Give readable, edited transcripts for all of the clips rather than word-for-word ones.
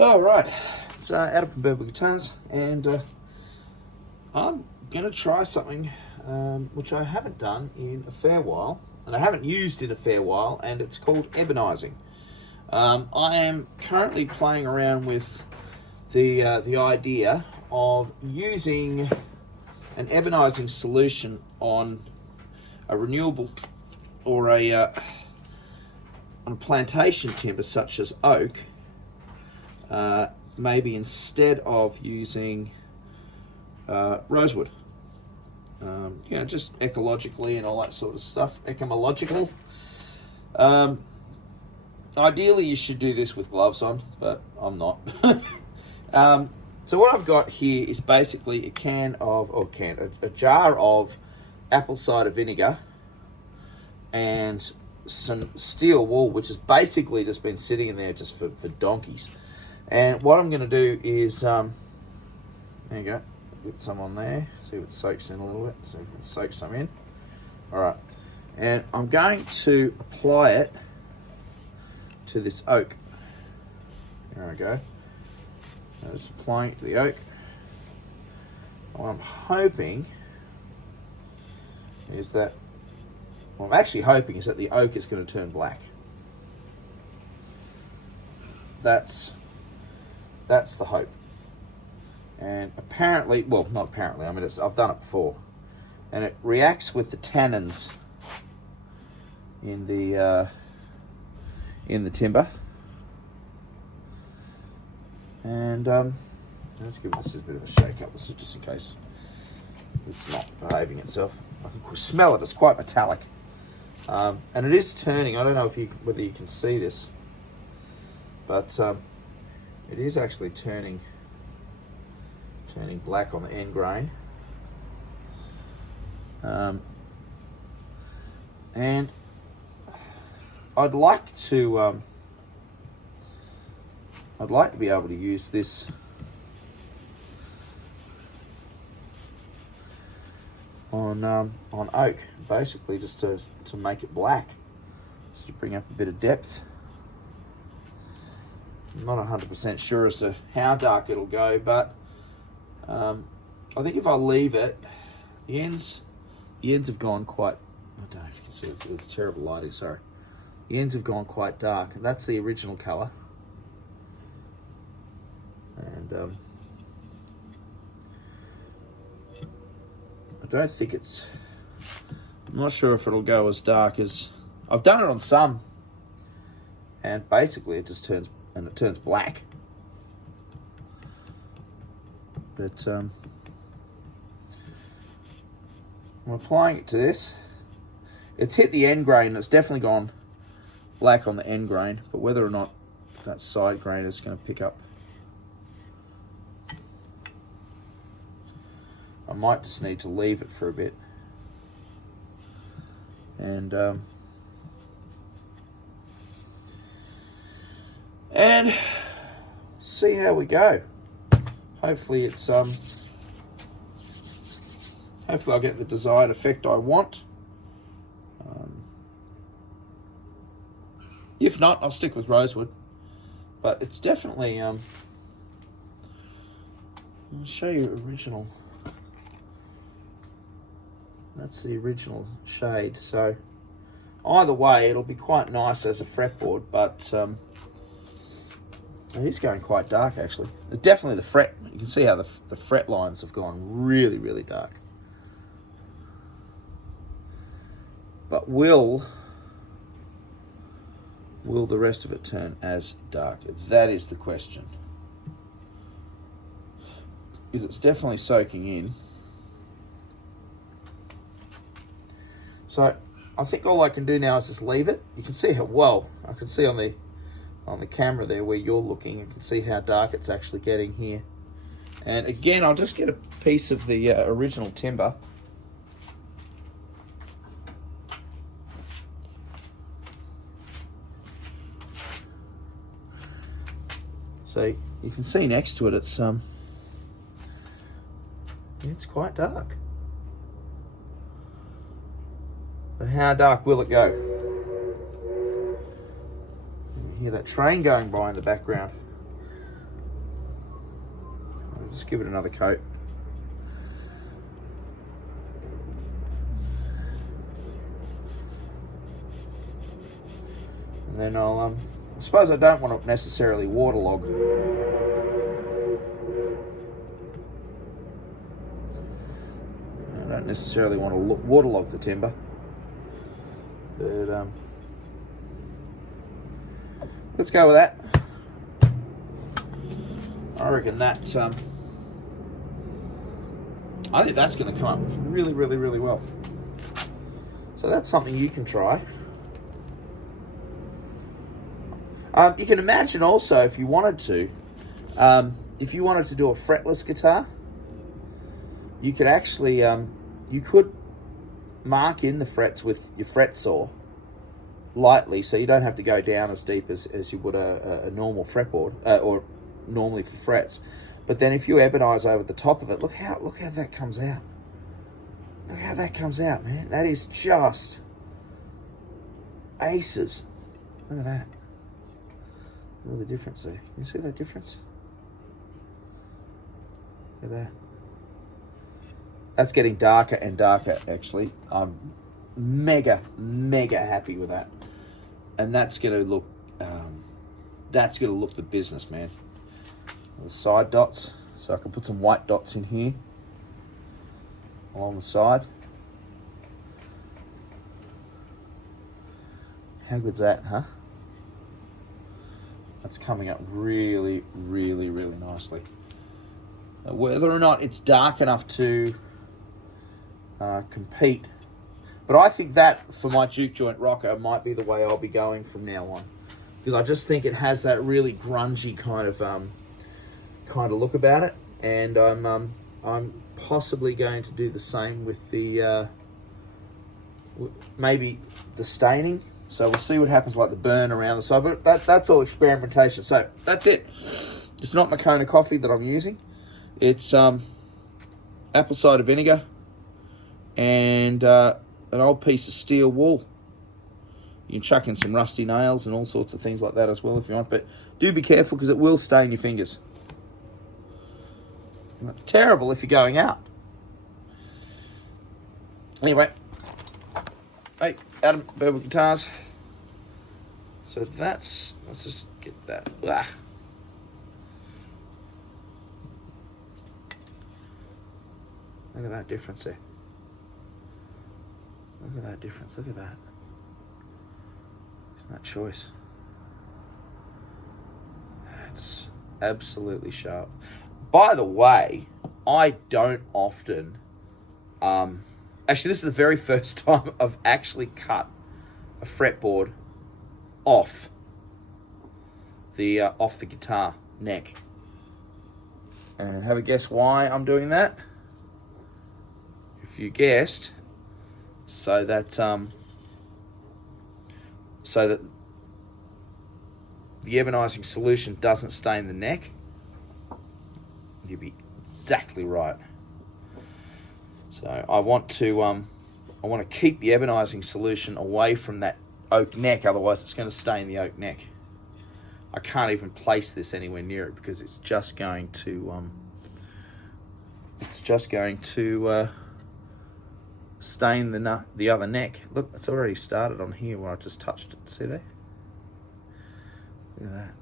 All right, it's Adam from Burble Guitars, and I'm going to try something which I haven't done in a fair while, and I haven't used in a fair while, and it's called Ebonizing. I am currently playing around with the idea of using an ebonizing solution on a renewable or on a plantation timber such as oak. Maybe instead of using rosewood, just ecologically and all that sort of stuff, etymological. Ideally, you should do this with gloves on, but I'm not. So what I've got here is basically a jar of apple cider vinegar and some steel wool, which has basically just been sitting in there just for donkeys. And what I'm going to do is, there you go, get some on there, see if it soaks in a little bit, see if it soaks some in. All right, and I'm going to apply it to this oak. There we go. I'm just applying it to the oak. What I'm hoping is that, what I'm actually hoping is that the oak is going to turn black. That's the hope. And apparently, well, not apparently, I mean, I've done it before, and it reacts with the tannins in the timber. And let's give this a bit of a shake up, just in case it's not behaving itself. I can smell it; it's quite metallic, and it is turning. I don't know whether you can see this, but it is actually turning black on the end grain. And I'd like to be able to use this on oak, basically just to make it black, just to bring up a bit of depth. I'm not 100% sure as to how dark it'll go, but I think if I leave it, the ends have gone quite, I don't know if you can see, it's terrible lighting, sorry. The ends have gone quite dark, and that's the original colour. And I don't think I'm not sure if it'll go as dark as, I've done it on some, and basically it just turns black. But I'm applying it to this. It's hit the end grain, it's definitely gone black on the end grain, but whether or not that side grain is going to pick up, I might just need to leave it for a bit and see how we go. Hopefully I'll get the desired effect I want. If not, I'll stick with rosewood. But it's definitely, I'll show you original. That's the original shade. So either way, it'll be quite nice as a fretboard, but it is going quite dark, actually. Definitely the fret. You can see how the fret lines have gone really, really dark. But will the rest of it turn as dark? That is the question. Because it's definitely soaking in. So I think all I can do now is just leave it. You can see how well, I can see on the camera there where you're looking, you can see how dark it's actually getting here. And again, I'll just get a piece of the original timber. So you can see next to it, it's quite dark. But how dark will it go? You hear that train going by in the background. We'll just give it another coat. And then I suppose I don't want to necessarily waterlog. I don't necessarily want to waterlog the timber. But let's go with that. I reckon that, I think that's going to come up really, really, really well. So that's something you can try. You can imagine also, if you wanted to do a fretless guitar, you could actually, you could mark in the frets with your fret saw lightly, so you don't have to go down as deep as you would a normal fretboard, or normally for frets. But then if you ebonize over the top of it, look how that comes out. Look how that comes out, man. That is just aces. Look at that. Look at the difference there. Can you see that difference? Look at that. That's getting darker and darker, actually. I'm mega happy with that. And that's going to look, the business, man. The side dots, so I can put some white dots in here along the side. How good's that, huh? That's coming up really, really, really nicely. Whether or not it's dark enough to compete, but I think that for my juke joint rocker might be the way I'll be going from now on, because I just think it has that really grungy kind of look about it, and I'm possibly going to do the same with the maybe the staining. So we'll see what happens, like the burn around the side, but that's all experimentation. So that's it. It's not Moccona coffee that I'm using. It's apple cider vinegar and an old piece of steel wool. You can chuck in some rusty nails and all sorts of things like that as well if you want, but do be careful because it will stain your fingers. Terrible if you're going out. Anyway, hey, Adam, Verbal Guitars. So let's just get that. Look at that difference there. Look at that difference. Look at that. Isn't that choice? That's absolutely sharp. By the way, I don't often, actually this is the very first time I've actually cut a fretboard off the guitar neck. And have a guess why I'm doing that? If you guessed, so that the ebonizing solution doesn't stain the neck. You'd be exactly right. So I want to keep the ebonizing solution away from that oak neck, otherwise it's going to stain the oak neck. I can't even place this anywhere near it because it's just going to stain the other neck. Look, it's already started on here where I just touched it. See there? Look at that.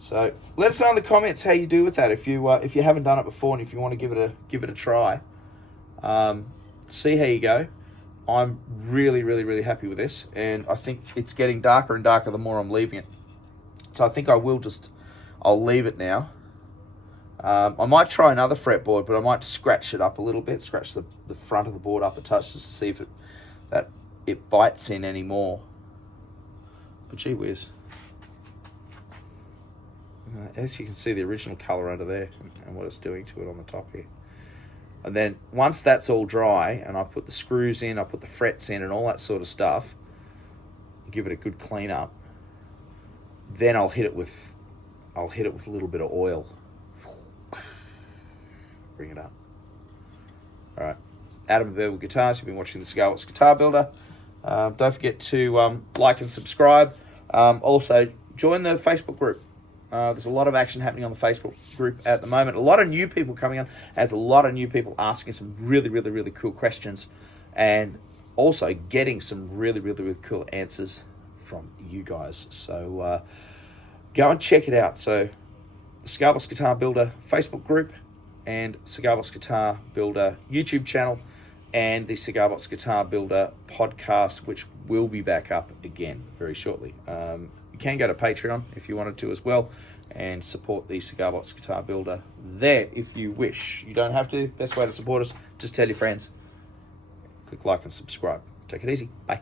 So let us know in the comments how you do with that. If you haven't done it before and if you want to give it a try, see how you go. I'm really, really, really happy with this, and I think it's getting darker and darker the more I'm leaving it. So I think I'll leave it now. I might try another fretboard, but I might scratch it up a little bit, scratch the front of the board up a touch just to see if it bites in anymore. But gee whiz. As you can see the original colour under there and what it's doing to it on the top here. And then once that's all dry and I put the screws in, I put the frets in and all that sort of stuff, give it a good clean up, then I'll hit it with a little bit of oil. Bring it up. All right, Adam Verbal Guitars. You've been watching the Scarlett's Guitar Builder. Don't forget to like and subscribe. Also, join the Facebook group. There's a lot of action happening on the Facebook group at the moment. A lot of new people coming on. There's a lot of new people asking some really, really, really cool questions, and also getting some really, really, really cool answers from you guys. So go and check it out. So the Cigar Box Guitar Builder Facebook group and Cigar Box Guitar Builder YouTube channel and the Cigar Box Guitar Builder podcast, which will be back up again very shortly. You can go to Patreon if you wanted to as well and support the Cigar Box Guitar Builder there if you wish. You don't have to. Best way to support us, just tell your friends. Click like and subscribe. Take it easy. Bye.